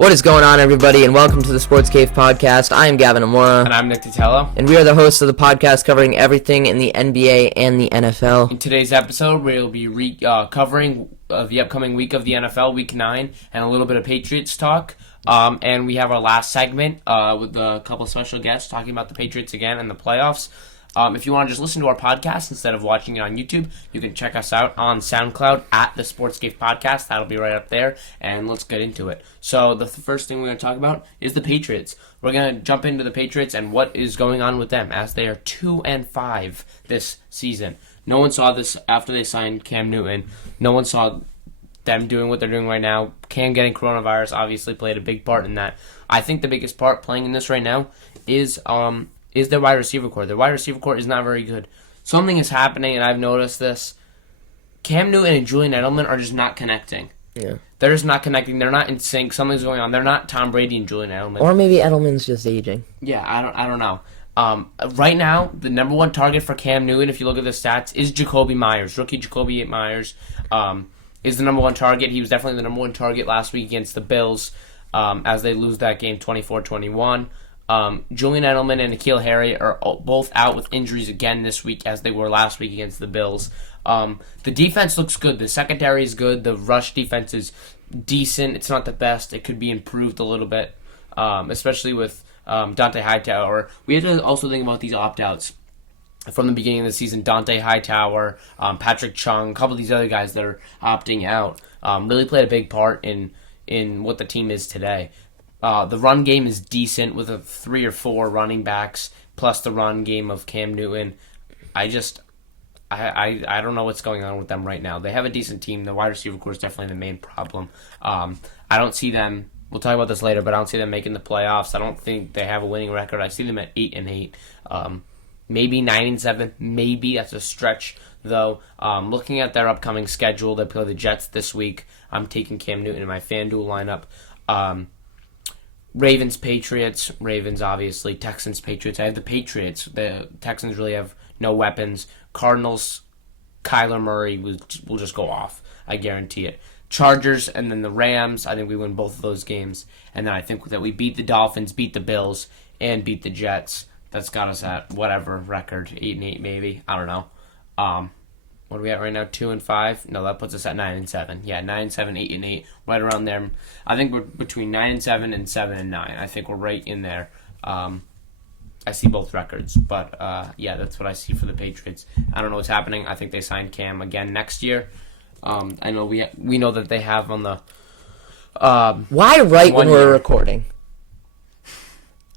What is going on, everybody, and welcome to the Sports Cave Podcast. I am Gavin Amora. And I'm Nick Titello. And we are the hosts of the podcast covering everything in the NBA and the NFL. In today's episode, we'll be covering the upcoming week of the NFL, Week 9, and a little bit of Patriots talk. And we have our last segment with a couple of special guests talking about the Patriots again and the playoffs. If you want to just listen to our podcast instead of watching it on YouTube, you can check us out on SoundCloud at the Sports Cave Podcast. That'll be right up there, and let's get into it. So the first thing we're going to talk about is the Patriots. We're going to jump into the Patriots and what is going on with them, as they are 2-5 this season. No one saw this after they signed Cam Newton. No one saw them doing what they're doing right now. Cam getting coronavirus obviously played a big part in that. I think the biggest part playing in this right now is their wide receiver core. Their wide receiver core is not very good. Something is happening, and I've noticed this. Cam Newton and Julian Edelman are just not connecting. Yeah. They're just not connecting. They're not in sync. Something's going on. They're not Tom Brady and Julian Edelman. Or maybe Edelman's just aging. Yeah, I don't know. Right now, the number one target for Cam Newton, if you look at the stats, is Jacoby Myers. Rookie Jacoby Myers is the number one target. He was definitely the number one target last week against the Bills as they lose that game 24-21. Julian Edelman and N'Keal Harry are both out with injuries again this week as they were last week against the Bills. The defense looks good. The secondary is good. The rush defense is decent. It's not the best. It could be improved a little bit, especially with Dante Hightower. We have to also think about these opt-outs from the beginning of the season. Dante Hightower, Patrick Chung, a couple of these other guys that are opting out really played a big part in what the team is today. The run game is decent with 3 or 4 running backs plus the run game of Cam Newton. I don't know what's going on with them right now. They have a decent team. The wide receiver core is definitely the main problem. I don't see them. We'll talk about this later, but I don't see them making the playoffs. I don't think they have a winning record. I see them at 8-8, maybe 9-7. Maybe that's a stretch though. Looking at their upcoming schedule, they play the Jets this week. I'm taking Cam Newton in my FanDuel lineup. Ravens, Patriots. Ravens, obviously. Texans, Patriots. I have the Patriots. The Texans really have no weapons. Cardinals, Kyler Murray will just go off. I guarantee it. Chargers, and then the Rams. I think we win both of those games. And then I think that we beat the Dolphins, beat the Bills, and beat the Jets. That's got us at whatever record. 8-8 maybe. I don't know. What are we at right now? 2-5? No, that puts us at 9-7. Yeah, 9-7, 8-8, right around there. I think we're between 9-7 and 7-9. I think we're right in there. I see both records, but yeah, that's what I see for the Patriots. I don't know what's happening. I think they signed Cam again next year. I know we know that they have on the. Why right when we're recording?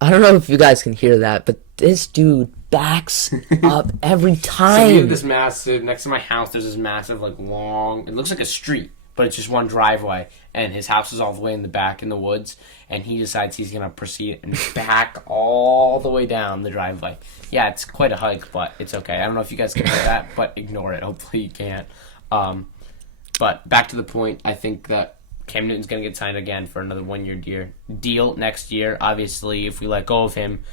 I don't know if you guys can hear that, but this dude backs up every time. So we have this massive, next to my house, there's this massive, long, it looks like a street, but it's just one driveway, and his house is all the way in the back in the woods, and he decides he's going to proceed and back all the way down the driveway. Yeah, it's quite a hike, but it's okay. I don't know if you guys can hear that, but ignore it. Hopefully you can't. But back to the point, I think that Cam Newton's going to get signed again for another one-year deal next year. Obviously, if we let go of him,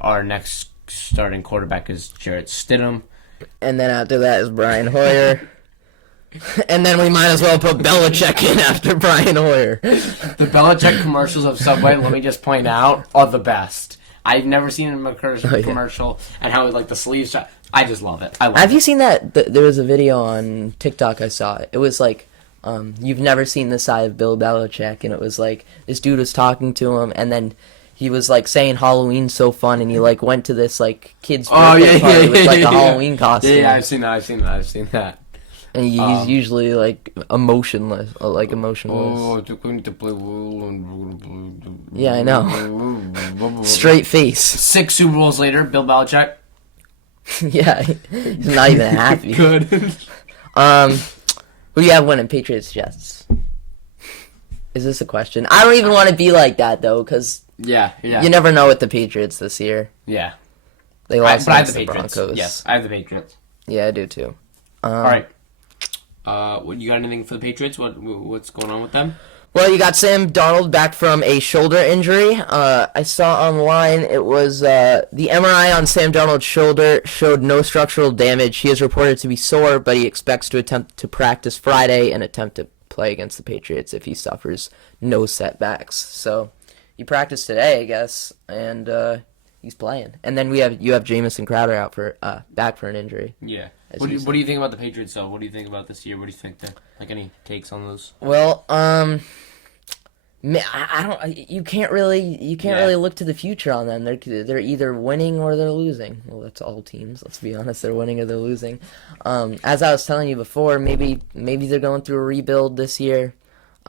our next starting quarterback is Jarrett Stidham. And then after that is Brian Hoyer. And then we might as well put Belichick in after Brian Hoyer. The Belichick commercials of Subway, let me just point out, are the best. I've never seen a commercial and how the sleeves. I just love it. Have you seen that? There was a video on TikTok I saw. It was you've never seen the side of Bill Belichick, and it was this dude was talking to him, and then he was saying Halloween's so fun, and he went to this kid's birthday party with a Halloween costume. Yeah, I've seen that. And he's usually emotionless, emotionless. Oh, they're going to play. Yeah, I know. Straight face. 6 Super Bowls later, Bill Belichick. Yeah, he's not even happy. Good. Who do you have winning? Patriots, Jets? Is this a question? I don't even want to be like that though, because yeah, you never know with the Patriots this year. Yeah, they lost against the Broncos. Yes, I have the Patriots. Yeah, I do too. All right. You got anything for the Patriots? What's going on with them? Well, you got Sam Darnold back from a shoulder injury. I saw online it was the MRI on Sam Darnold's shoulder showed no structural damage. He is reported to be sore, but he expects to attempt to practice Friday and attempt to play against the Patriots if he suffers no setbacks. So he practiced today, I guess, and he's playing. And then you have Jamison Crowder out for back for an injury. Yeah. What do you think about the Patriots though? What do you think about this year? What do you think any takes on those? Well, I don't. You can't really look to the future on them. They're either winning or they're losing. Well, that's all teams. Let's be honest. They're winning or they're losing. As I was telling you before, maybe they're going through a rebuild this year.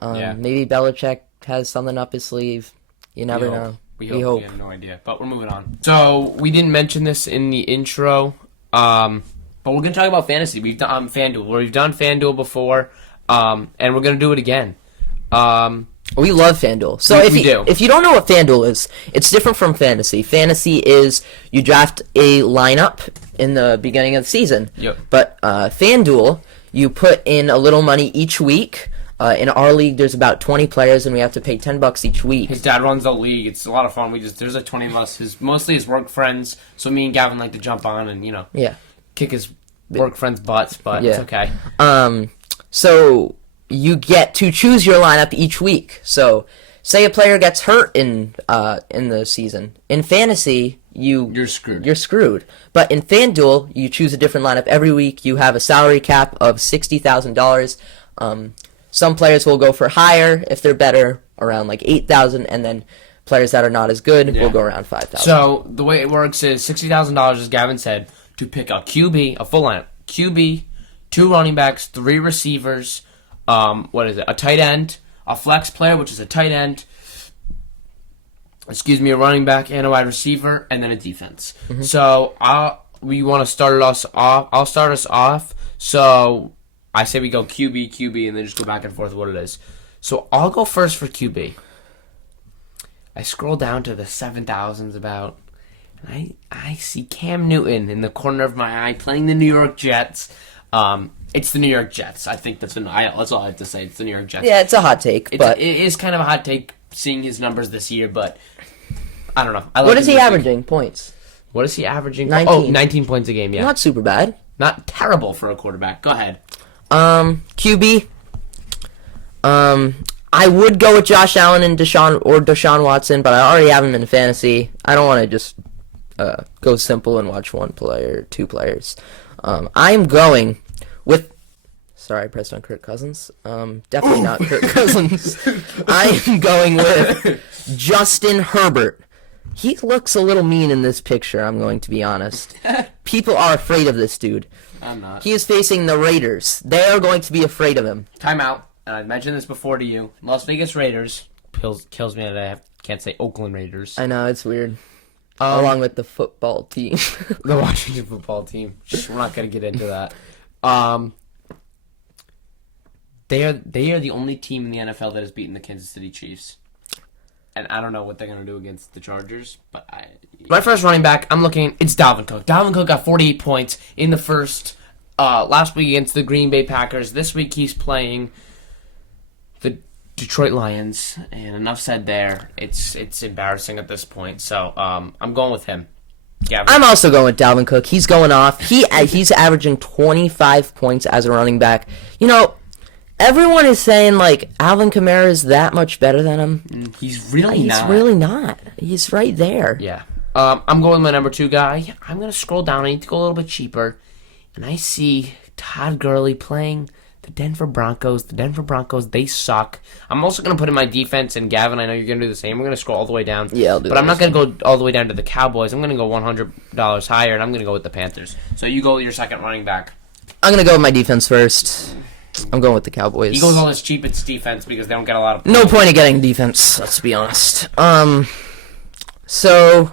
Maybe Belichick has something up his sleeve. You never know. We hope. We have no idea. But we're moving on. So we didn't mention this in the intro. But we're gonna talk about fantasy. We've done FanDuel. We've done FanDuel before. And we're gonna do it again. We love FanDuel. So if you don't know what FanDuel is, it's different from fantasy. Fantasy is you draft a lineup in the beginning of the season. Yep. But FanDuel, you put in a little money each week. In our league, there's about 20 players, and we have to pay $10 each week. His dad runs the league. It's a lot of fun. There's like 20 of us. Mostly his work friends. So me and Gavin like to jump on and kick his work friends' butts. But it's okay. So you get to choose your lineup each week. So say a player gets hurt in the season. In fantasy, you're screwed. You're screwed. But in FanDuel, you choose a different lineup every week. You have a salary cap of $60,000. Some players will go for higher if they're better, around like $8,000, and then players that are not as good will go around $5,000. So the way it works is $60,000, as Gavin said, to pick a QB, a full lineup. QB, 2 running backs, 3 receivers, a tight end, a flex player, which is a tight end, a running back and a wide receiver, and then a defense. Mm-hmm. So we want to start us off. I'll start us off. So I say we go QB, and then just go back and forth what it is. So I'll go first for QB. I scroll down to the 7,000s about, and I see Cam Newton in the corner of my eye playing the New York Jets. It's the New York Jets. I think that's all I have to say. It's the New York Jets. Yeah, it's a hot take, but it is kind of a hot take seeing his numbers this year, but I don't know. What is he averaging points? What is he averaging? 19. 19 points a game, yeah. Not super bad. Not terrible for a quarterback. Go ahead. QB. I would go with Josh Allen and Deshaun Watson, but I already have him in fantasy. I don't want to just go simple and watch one player, 2 players. I'm going with. Sorry, I pressed on Kirk Cousins. Definitely not Kirk Cousins. I am going with Justin Herbert. He looks a little mean in this picture, I'm going to be honest. People are afraid of this dude. I'm not. He is facing the Raiders. They are going to be afraid of him. Timeout. I mentioned this before to you. Las Vegas Raiders. Kills me that I can't say Oakland Raiders. I know, it's weird. Along with the football team. The Washington football team. We're not going to get into that. They are the only team in the NFL that has beaten the Kansas City Chiefs. And I don't know what they're going to do against the Chargers, but my first running back, I'm looking, it's Dalvin Cook. Dalvin Cook got 48 points in the first, last week against the Green Bay Packers. This week he's playing the Detroit Lions, and enough said there. It's embarrassing at this point, so I'm going with him. Gavin. I'm also going with Dalvin Cook. He's going off. He's averaging 25 points as a running back. You know, everyone is saying, like, Alvin Kamara is that much better than him. He's really not. He's really not. He's right there. Yeah. I'm going with my number 2 guy. I'm going to scroll down. I need to go a little bit cheaper. And I see Todd Gurley playing the Denver Broncos. The Denver Broncos, they suck. I'm also going to put in my defense, and Gavin, I know you're going to do the same. We're going to scroll all the way down. Yeah, I'll do that. But I'm not going to go all the way down to the Cowboys. I'm going to go $100 higher, and I'm going to go with the Panthers. So you go with your second running back. I'm going to go with my defense first. I'm going with the Cowboys. He goes all this cheap, it's defense because they don't get a lot of points. No point in getting defense, let's be honest. So...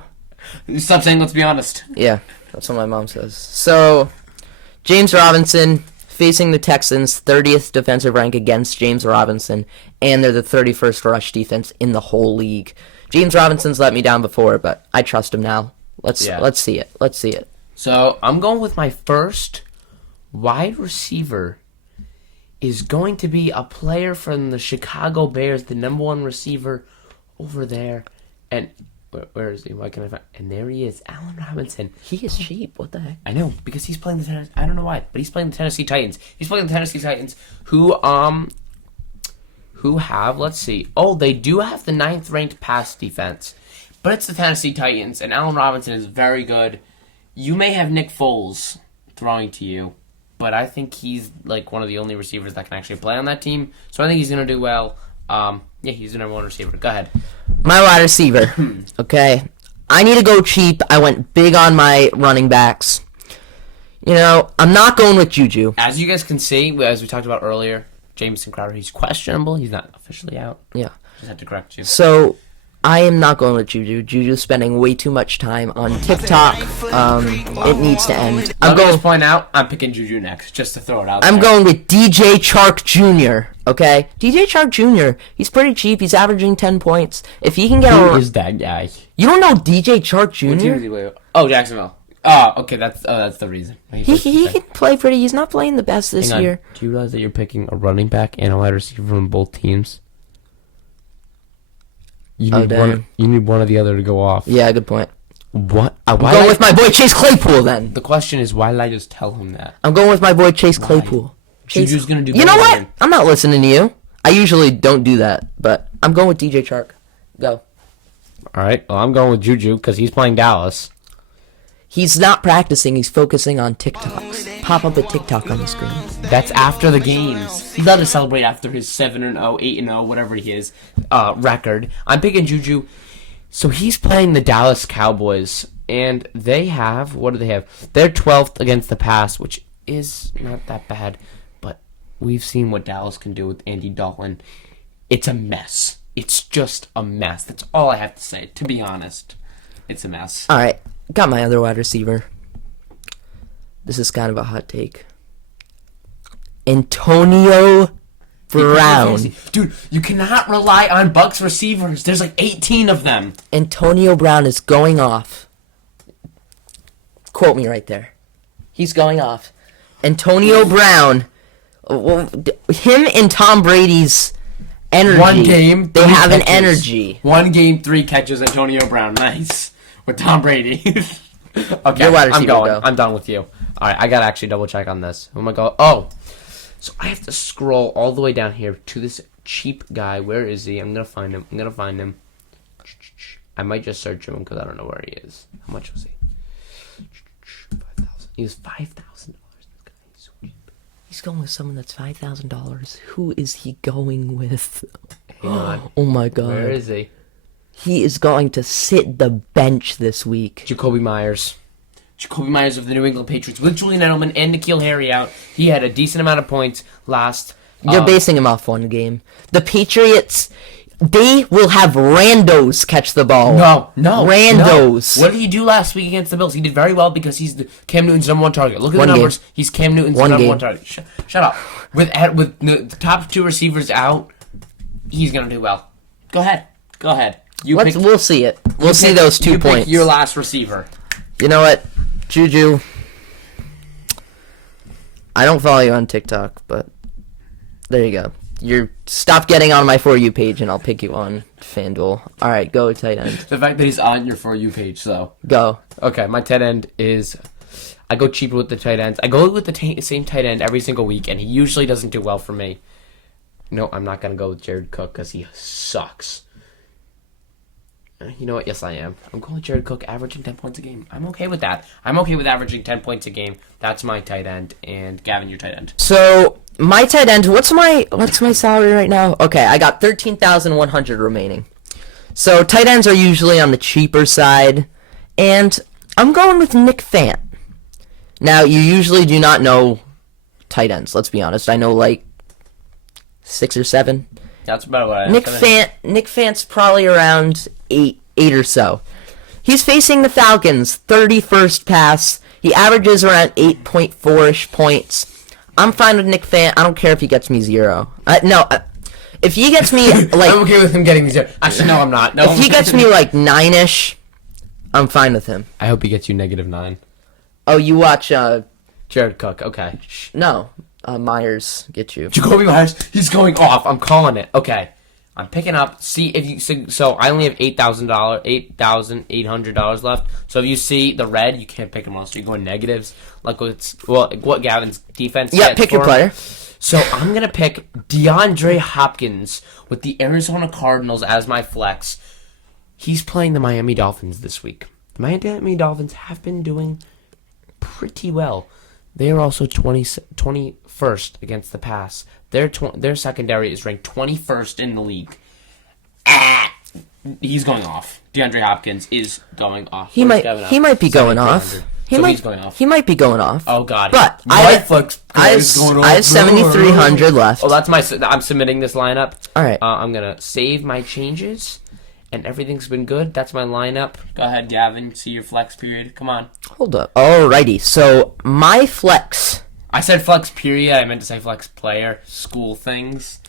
Stop saying let's be honest. Yeah, that's what my mom says. So, James Robinson facing the Texans, 30th defensive rank against James Robinson, and they're the 31st rush defense in the whole league. James Robinson's let me down before, but I trust him now. Let's see it. Let's see it. So, I'm going with my first wide receiver is going to be a player from the Chicago Bears, the number 1 receiver over there. And where is he? Why can I find? And there he is, Allen Robinson. He is cheap. What the heck? I know, because he's playing the Tennessee. I don't know why, but he's playing the Tennessee Titans. He's playing the Tennessee Titans, who who have, let's see. Oh, they do have the 9th ranked pass defense. But it's the Tennessee Titans, and Allen Robinson is very good. You may have Nick Foles throwing to you, but I think he's like one of the only receivers that can actually play on that team. So I think he's going to do well. He's the number 1 receiver. Go ahead. My wide receiver. Okay. I need to go cheap. I went big on my running backs. I'm not going with Juju. As you guys can see, as we talked about earlier, Jamison Crowder, he's questionable. He's not officially out. Yeah. Just had to correct you. So, I am not going with Juju. Juju's spending way too much time on TikTok. It needs to end. Let me just point out, I'm picking Juju next, just to throw it out there. I'm going with DJ Chark Jr., okay? DJ Chark Jr., he's pretty cheap. He's averaging 10 points. If he can get Who is that guy? You don't know DJ Chark Jr.? Oh, Jacksonville. Oh, okay, that's the reason. He can play pretty. He's not playing the best this year. Do you realize that you're picking a running back and a wide receiver from both teams? You need one or the other to go off. Yeah, good point. What? I'm going with my boy Chase Claypool then. The question is, why did I just tell him that? I'm going with my boy Chase Claypool. Juju's going to do You know what? Him. I'm not listening to you. I usually don't do that, but I'm going with DJ Chark. Go. All right. Well, I'm going with Juju because he's playing Dallas. He's not practicing. He's focusing on TikToks. Pop up a TikTok on the screen. That's after the games. He'd love to celebrate after his 7-0, 8-0, whatever he is, record. I'm picking Juju. So he's playing the Dallas Cowboys, and they have, what do they have? They're 12th against the pass, which is not that bad, but we've seen what Dallas can do with Andy Dalton. It's a mess. It's just a mess. That's all I have to say, to be honest. It's a mess. All right. Got my other wide receiver. This is kind of a hot take. Antonio Brown. Dude, you cannot rely on Bucs receivers. There's like 18 of them. Antonio Brown is going off. Quote me right there. He's going off. Antonio Brown. Him and Tom Brady's energy. One game, they have catches. An energy. 1 game, 3 catches. Antonio Brown, nice. With Tom Brady. Okay, I'm going. Go. I'm done with you. All right, I gotta actually double check on this. Oh my god. Oh, so I have to scroll all the way down here to this cheap guy. Where is he? I'm gonna find him. I might just search him because I don't know where he is. How much was he? 5,000. He was $5,000. He's going with someone that's $5,000. Who is he going with? Hang on. Oh my god. Where is he? He is going to sit the bench this week. Jacoby Myers. Jacoby Myers of the New England Patriots with Julian Edelman and N'Keal Harry out. He had a decent amount of points last. You're basing him off one game. The Patriots, they will have randos catch the ball. No. Randos. No. What did he do last week against the Bills? He did very well because he's Cam Newton's number 1 target. Look at the numbers. Game. He's Cam Newton's number 1 target. Shut up. With the top 2 receivers out, he's going to do well. Go ahead. We'll see it. We'll see those 2 points. Pick your last receiver. You know what? Juju. I don't follow you on TikTok, but there you go. Stop getting on my For You page, and I'll pick you on FanDuel. All right, go tight end. The fact that he's on your For You page, so. Go. Okay, my tight end is... I go cheaper with the tight ends. I go with the same tight end every single week, and he usually doesn't do well for me. No, I'm not going to go with Jared Cook because he sucks. You know what? Yes, I am. I'm going with Jared Cook averaging 10 points a game. I'm okay with that. I'm okay with averaging 10 points a game. That's my tight end. And Gavin, your tight end. So, my tight end, what's my salary right now? Okay, I got 13,100 remaining. So, tight ends are usually on the cheaper side. And I'm going with Nick Fant. Now, you usually do not know tight ends, let's be honest. I know like 6 or 7. That's about what I Nick Fant's probably around 8 or so. He's facing the Falcons, 31st pass. He averages around 8.4-ish points. I'm fine with Nick Fant. I don't care if he gets me 0. If he gets me like I'm okay with him getting 0. Actually, no, I'm not. No, if he gets me like 9-ish, I'm fine with him. I hope he gets you -9. Oh, you watch Jared Cook. Okay. No. Myers get you. Jacoby Myers, he's going off. I'm calling it. Okay, I'm picking up. See if you. So I only have $8,800 left. So if you see the red, you can't pick him on. So you're going negatives. Like what Gavin's defense. Yeah, pick your player. So I'm going to pick DeAndre Hopkins with the Arizona Cardinals as my flex. He's playing the Miami Dolphins this week. The Miami Dolphins have been doing pretty well. They are also 21st against the pass. Their secondary is ranked 21st in the league. He's going off. DeAndre Hopkins is going off. He might be going off. He's going off. He might be going off. Oh God! But I have 7,300 left. Oh, I'm submitting this lineup. All right. I'm gonna save my changes, and everything's been good. That's my lineup. Go ahead, Gavin. See your flex period. Come on. Hold up. Alrighty. So my flex. I said flex period. I meant to say flex player. School things.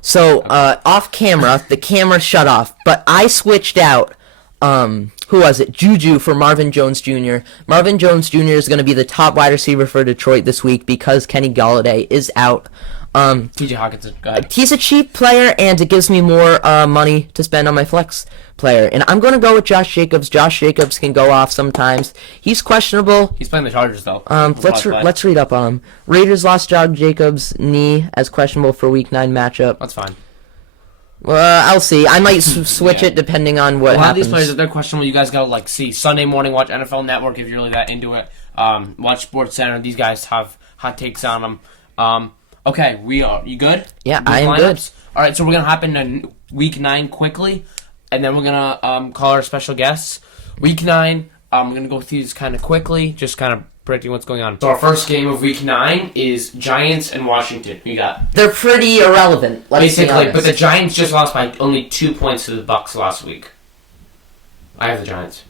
So off camera, the camera shut off, but I switched out. Who was it? Juju for Marvin Jones Jr. Marvin Jones Jr. is going to be the top wide receiver for Detroit this week because Kenny Golladay is out. TJ Hawkinson, go ahead. He's a cheap player, and it gives me more money to spend on my flex player. And I'm going to go with Josh Jacobs. Josh Jacobs can go off sometimes. He's questionable. He's playing the Chargers, though. Let's read up on him. Raiders lost Josh Jacobs' knee as questionable for Week 9 matchup. That's fine. I'll see. I might switch it depending on what happens. A lot of these players, if they're questionable, you guys gotta see Sunday morning. Watch NFL Network if you're really that into it. Watch Sports Center. These guys have hot takes on them. Okay, you good? Yeah, I am good. All right, so we're gonna hop into Week 9 quickly, and then we're gonna call our special guests. Week 9. We're gonna go through these kind of quickly, just kind of predicting what's going on. So our first game of Week 9 is Giants and Washington. Who you got? They're pretty irrelevant. Basically, but the Giants just lost by only 2 points to the Bucs last week. I have the Giants.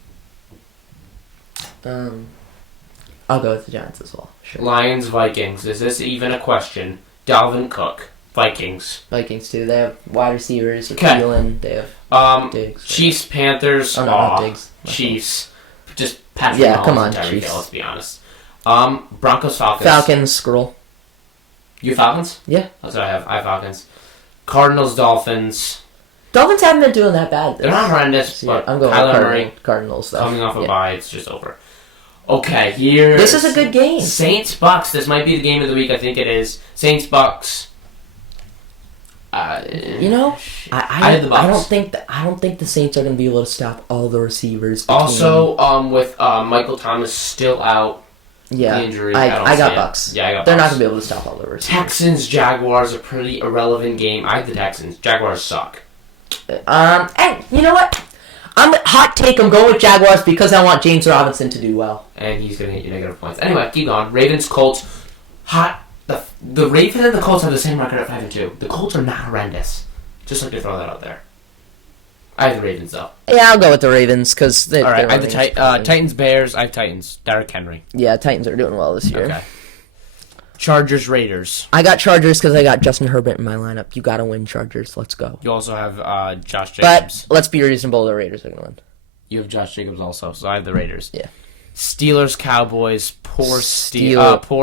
I'll go with the Giants as well. Sure. Lions, Vikings. Is this even a question? Dalvin Cook, Vikings. Vikings too. They have wide receivers. Thielen. They have Diggs. Chiefs, Panthers. Oh no, not Diggs. Chiefs. Just Patrick Mahomes come on, and Tyreek Chiefs. Hill, let's be honest. Broncos, Falcons. Falcons, scroll. You have Falcons? Yeah. That's what I have. I have Falcons. Cardinals, Dolphins. Dolphins haven't been doing that bad. They're not horrendous, but I'm going Kyler with Murray Cardinals, though. Coming off a bye, it's just over. Okay, here. This is a good game. Saints, Bucks. This might be the game of the week. I think it is. Saints, Bucks. I had the Bucks. I don't think the Saints are going to be able to stop all the receivers. Also, with Michael Thomas still out, yeah, the injury. I got Bucks. Yeah, I got They're Bucks. not going to be able to stop all the receivers. Texans, Jaguars, a pretty irrelevant game. I have the Texans. Jaguars suck. And you know what? I'm going with Jaguars because I want James Robinson to do well. And he's going to hit you negative points. Anyway, keep going. Ravens, Colts. The Ravens and the Colts have the same record at 5-2. The Colts are not horrendous. Just like to throw that out there. I have the Ravens, though. Yeah, I'll go with the Ravens because all right, I have the Titans, Bears. I have Titans. Derrick Henry. Yeah, Titans are doing well this year. Okay. Chargers, Raiders. I got Chargers because I got Justin Herbert in my lineup. You got to win, Chargers. Let's go. You also have Josh Jacobs. But let's be reasonable. The Raiders are going to win. You have Josh Jacobs also, so I have the Raiders. Yeah. Steelers, Cowboys. Poor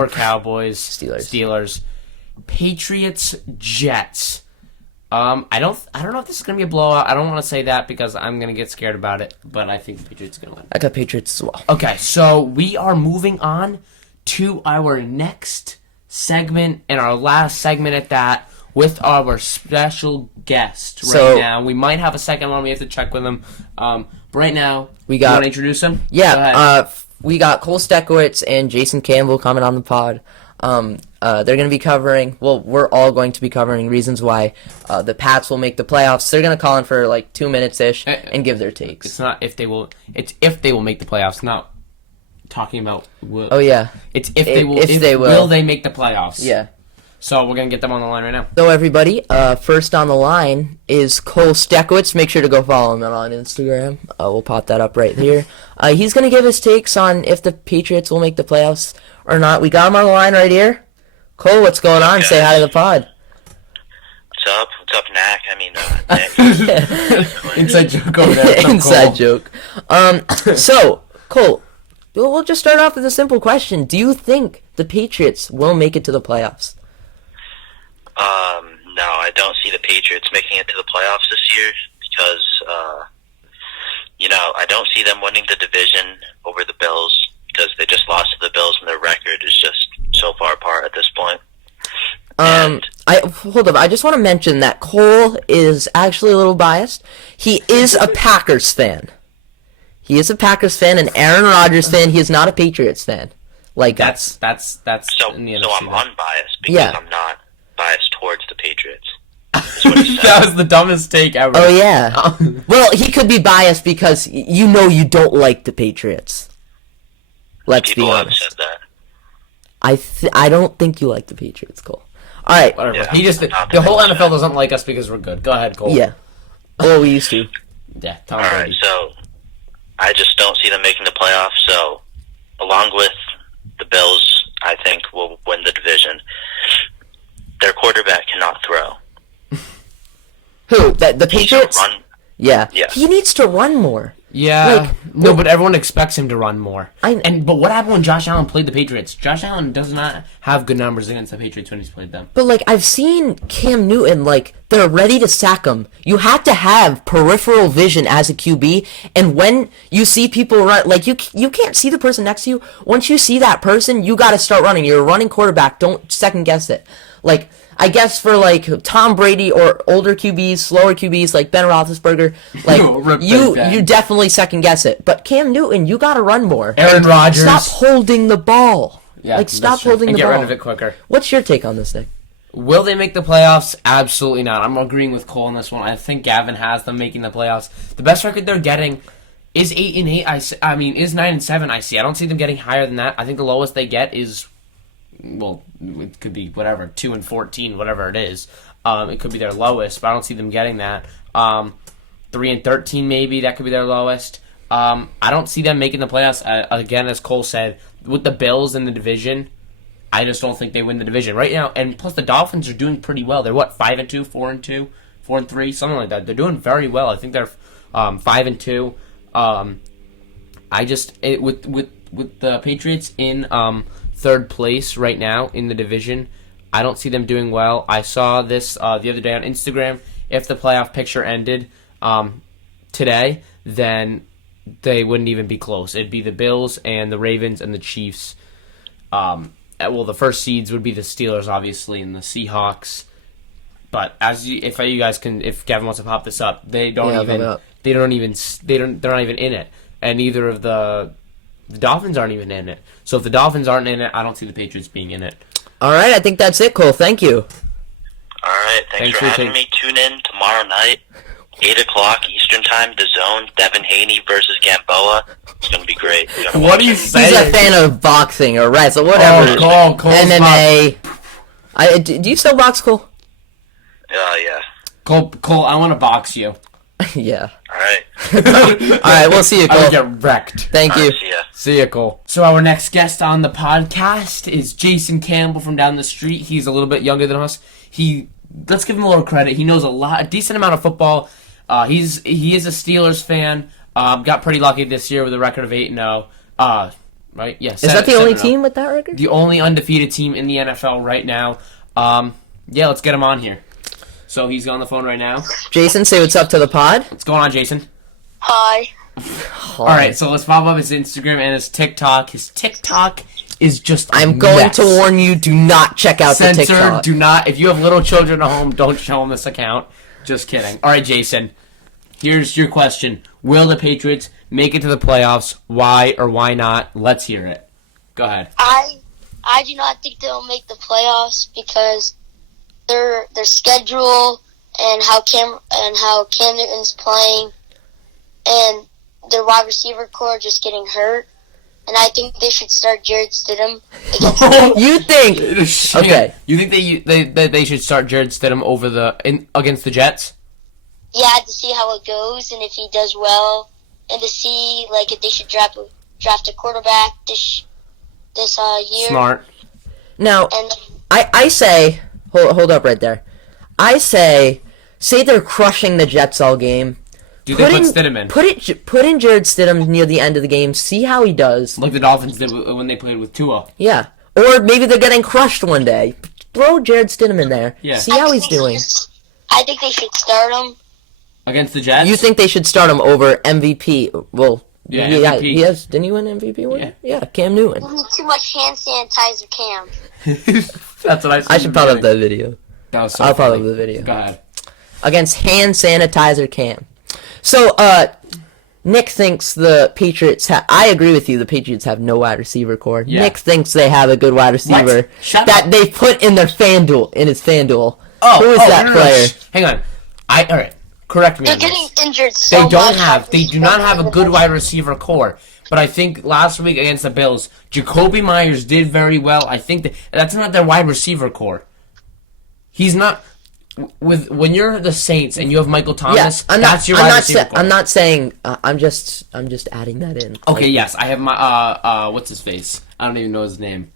Cowboys. Steelers. Patriots, Jets. I don't know if this is gonna be a blowout. I don't want to say that because I'm gonna get scared about it, but I think the Patriots are gonna win. I got Patriots as well. Okay, so we are moving on to our next segment and our last segment at that with our special guest now. We might have a second one. We have to check with him. Right now, you want to introduce him? Yeah. We got Cole Stetkeiwicz and Jason Campbell coming on the pod. They're going to be covering, we're all going to be covering reasons why the Pats will make the playoffs. They're going to call in for like 2 minutes-ish and give their takes. It's not if they will, it's if they will make the playoffs, not talking about will. Oh, yeah. It's if they will. If they will they make the playoffs? Yeah. So we're going to get them on the line right now. So everybody, first on the line is Cole Stetkeiwicz. Make sure to go follow him on Instagram. We'll pop that up right here. He's going to give his takes on if the Patriots will make the playoffs or not. We got him on the line right here. Cole, what's going on? Say hi to the pod. What's up? What's up, Knack? I mean, Nick. Inside joke over there. Inside joke. So, Cole, we'll just start off with a simple question. Do you think the Patriots will make it to the playoffs? No, I don't see the Patriots making it to the playoffs this year because, I don't see them winning the division over the Bills because they just lost to the Bills and their record is just so far apart at this point. Hold up. I just want to mention that Cole is actually a little biased. He is a Packers fan. He is a Packers fan, an Aaron Rodgers fan. He is not a Patriots fan. Like That's So in the I'm NFC. unbiased because Yeah. I'm not biased towards the Patriots. That's what he said. That was the dumbest take ever. Oh yeah. Well, he could be biased because you know you don't like the Patriots. Let's People be have honest. said that. I don't think you like the Patriots, Cole. All right. Whatever. Yeah, He just I'm not the whole gonna NFL doesn't like us because we're good. Go ahead, Cole. Yeah. Well, we used to. Yeah. Tom All right, Brady. so I just don't see them making the playoffs. So, along with the Bills, I think will win the division. Their quarterback cannot throw. Who? The He needs to Patriots? run. Yeah. Yeah. He needs to run more. Yeah. Like, No, but everyone expects him to run more. But what happened when Josh Allen played the Patriots? Josh Allen does not have good numbers against the Patriots when he's played them. like I've seen Cam Newton, like they're ready to sack him. You have to have peripheral vision as a QB, and when you see people run, like you can't see the person next to you. Once you see that person, you got to start running. You're a running quarterback. Don't second guess it. Like I guess for like Tom Brady or older QBs, slower QBs like Ben Roethlisberger, like you definitely second guess it. But Cam Newton, you got to run more. Aaron And Rodgers. stop holding the ball. Yeah, like stop that's true. holding And the get ball. rid of it quicker. What's your take on this, Nick? Will they make the playoffs? Absolutely not. I'm agreeing with Cole on this one. I think Gavin has them making the playoffs. The best record they're getting is 8-8. I mean, is 9-7. I see. I don't see them getting higher than that. I think the lowest they get is, well, it could be whatever, 2-14, whatever it is. It could be their lowest, but I don't see them getting that. 3-13 maybe, that could be their lowest. I don't see them making the playoffs. Again, as Cole said, with the Bills in the division, I just don't think they win the division right now. And plus, the Dolphins are doing pretty well. They're what, 5-2, 4-2, 4-3, something like that. They're doing very well. I think they're 5-2. With the Patriots in third place right now in the division, I don't see them doing well. I saw this the other day on Instagram. If the playoff picture ended today, then they wouldn't even be close. It'd be the Bills and the Ravens and the Chiefs. Well, the first seeds would be the Steelers, obviously, and the Seahawks. But if Gavin wants to pop this up, they're not even in it, and either of the Dolphins aren't even in it. So if the Dolphins aren't in it, I don't see the Patriots being in it. All right, I think that's it, Cole. Thank you. All right, thanks for having me. Tune in tomorrow night, 8 o'clock Eastern Time, The Zone, Devin Haney versus Gamboa. It's going to be great. What are you saying? He's a fan of boxing or wrestling, whatever. Cole's MMA. Do you still box, Cole? Yeah. Cole, I want to box you. Yeah. All right. All right, we'll see you, I Cole. will get wrecked. Thank All you. right, see ya. See ya, Cole. So our next guest on the podcast is Jason Campbell from down the street. He's a little bit younger than us. Let's give him a little credit. He knows a decent amount of football. He is a Steelers fan. Got pretty lucky this year with a record of 8-0. Right? Yeah. Is that the only team with that record? The only undefeated team in the NFL right now. Yeah, let's get him on here. So he's on the phone right now. Jason, say what's up to the pod. What's going on, Jason? Hi. All right, so let's pop up his Instagram and his TikTok. His TikTok is just I'm going to warn you, do not check out the TikTok. Do not. If you have little children at home, don't show them this account. Just kidding. All right, Jason. Here's your question. Will the Patriots make it to the playoffs? Why or why not? Let's hear it. Go ahead. I do not think they'll make the playoffs because their schedule and how Cam Newton's playing and their wide receiver core just getting hurt. And I think they should start Jared Stidham against them. You think? Okay. You think they should start Jared Stidham against the Jets? Yeah, to see how it goes and if he does well, and to see if they should draft a quarterback this year. Smart. Now, And I say, hold up right there. I say they're crushing the Jets all game. Do they put Stidham in? Put in Jared Stidham near the end of the game. See how he does. Like the Dolphins did when they played with Tua. Yeah. Or maybe they're getting crushed one day. Throw Jared Stidham in there. Yeah. See how he's doing. I think they should start him. Against the Jets? You think they should start him over MVP? Well, Yeah, yeah, MVP. he has. Didn't he win MVP? Yeah, Cam Newton. You need too much hand sanitizer, Cam. That's what I said. I should probably up that video. That was so I'll probably funny. up the video. Go ahead. Against hand sanitizer Cam. So, Nick thinks the Patriots I agree with you, the Patriots have no wide receiver core. Yeah. Nick thinks they have a good wide receiver Shut that up. they put in their FanDuel, in his FanDuel. Oh, Who is that no. player? Hang on. All right. Correct me They're on this. getting injured so They don't much. have. They do not have a good wide receiver core. But I think last week against the Bills, Jacoby Myers did very well. I think that's not their wide receiver core. He's not. When you're the Saints and you have Michael Thomas, that's your wide receiver core. I'm not saying. I'm just adding that in. Okay, yes, I have my what's his face? I don't even know his name.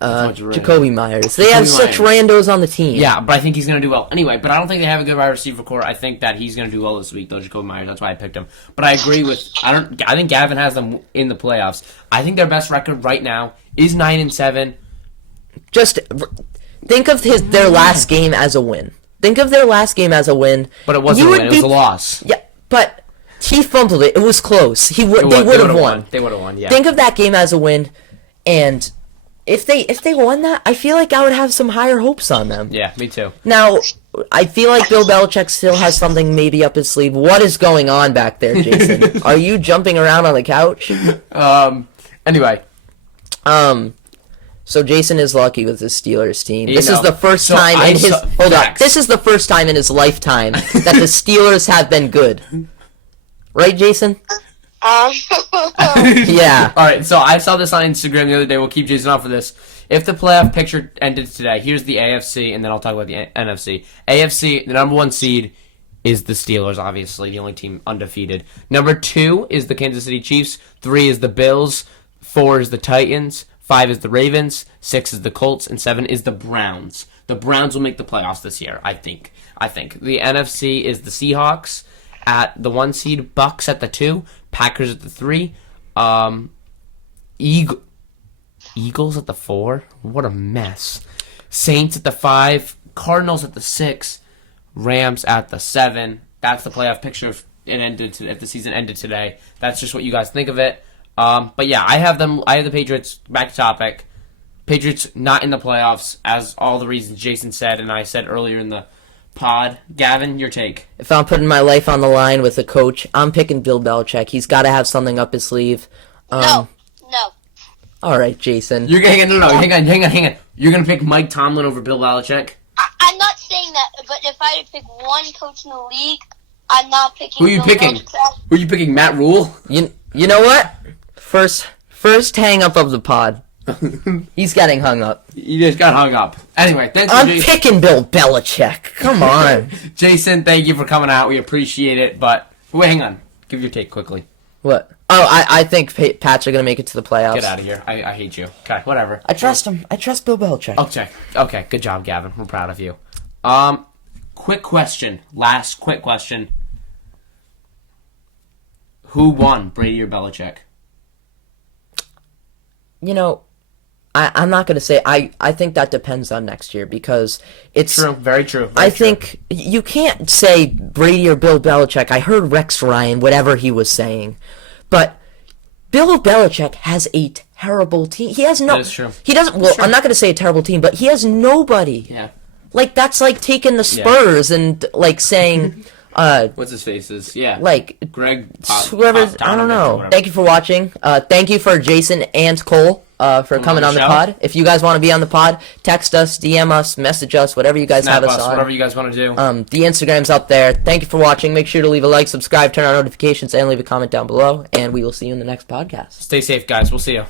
Jacoby Myers. They have such randos on the team. Yeah, but I think he's gonna do well. Anyway, but I don't think they have a good wide receiver core. I think that he's gonna do well this week, though. Jacoby Myers. That's why I picked him. But I agree with. I think Gavin has them in the playoffs. I think their best record right now is 9-7. Just think of their last game as a win. Think of their last game as a win. But it wasn't a win. It was a loss. Yeah, but he fumbled it. It was close. They would have won. They would have won. Yeah. Think of that game as a win, and if they won that, I feel like I would have some higher hopes on them. Yeah, me too. Now, I feel like Bill Belichick still has something maybe up his sleeve. What is going on back there, Jason? Are you jumping around on the couch? Anyway. So Jason is lucky with his Steelers team. This is the first So time in his facts. This is the first time in his lifetime that the Steelers have been good. Right, Jason? Yeah. All right, so I saw this on Instagram the other day. We'll keep Jason off of this. If the playoff picture ended today, here's the AFC, and then I'll talk about the NFC. AFC, the number 1 seed is the Steelers, obviously, the only team undefeated. Number 2 is the Kansas City Chiefs. 3 is the Bills. 4 is the Titans. 5 is the Ravens. 6 is the Colts. And 7 is the Browns. The Browns will make the playoffs this year, I think. The NFC is the Seahawks at the 1 seed, Bucks at the 2, Packers at the 3, Eagles at the 4. What a mess. Saints at the 5, Cardinals at the 6, Rams at the 7. That's the playoff picture if the season ended today. That's just what you guys think of it. But yeah, I have the Patriots, back to topic. Patriots not in the playoffs, as all the reasons Jason said and I said earlier in the pod. Gavin, your take. If I'm putting my life on the line with a coach, I'm picking Bill Belichick. He's got to have something up his sleeve. No. All right, Jason. Hang on. You're gonna pick Mike Tomlin over Bill Belichick? I'm not saying that, but if I had to pick one coach in the league, I'm not picking. Who are you picking? Who are you picking? Matt Rule? You know what? First hang up of the pod. He's getting hung up. You just got hung up. Anyway, thanks for I'm picking Bill Belichick. Come on. Jason, thank you for coming out. We appreciate it, but wait, hang on. Give your take quickly. What? Oh, I think Pats are going to make it to the playoffs. Get out of here. I hate you. Okay, whatever. I trust him. I trust Bill Belichick. Okay. Good job, Gavin. We're proud of you. Quick question. Last quick question. Who won, Brady or Belichick? You know, I'm not going to say. I think that depends on next year because it's true. Very true. I think you can't say Brady or Bill Belichick. I heard Rex Ryan, whatever he was saying, but Bill Belichick has a terrible team. He has no. That is true. He doesn't. Well, I'm not going to say a terrible team, but he has nobody. Yeah. Like that's like taking the Spurs and like saying. What's his faces? Yeah. Like Greg. Whoever. I don't know. Thank you for watching. Thank you for Jason and Cole. For coming on the pod. If you guys want to be on the pod, text us, DM us, message us, whatever you guys Snap have us us on. whatever you guys want to do. The Instagram's up there. Thank you for watching. Make sure to leave a like, subscribe, turn on notifications, and leave a comment down below. And we will see you in the next podcast. Stay safe, guys. We'll see you.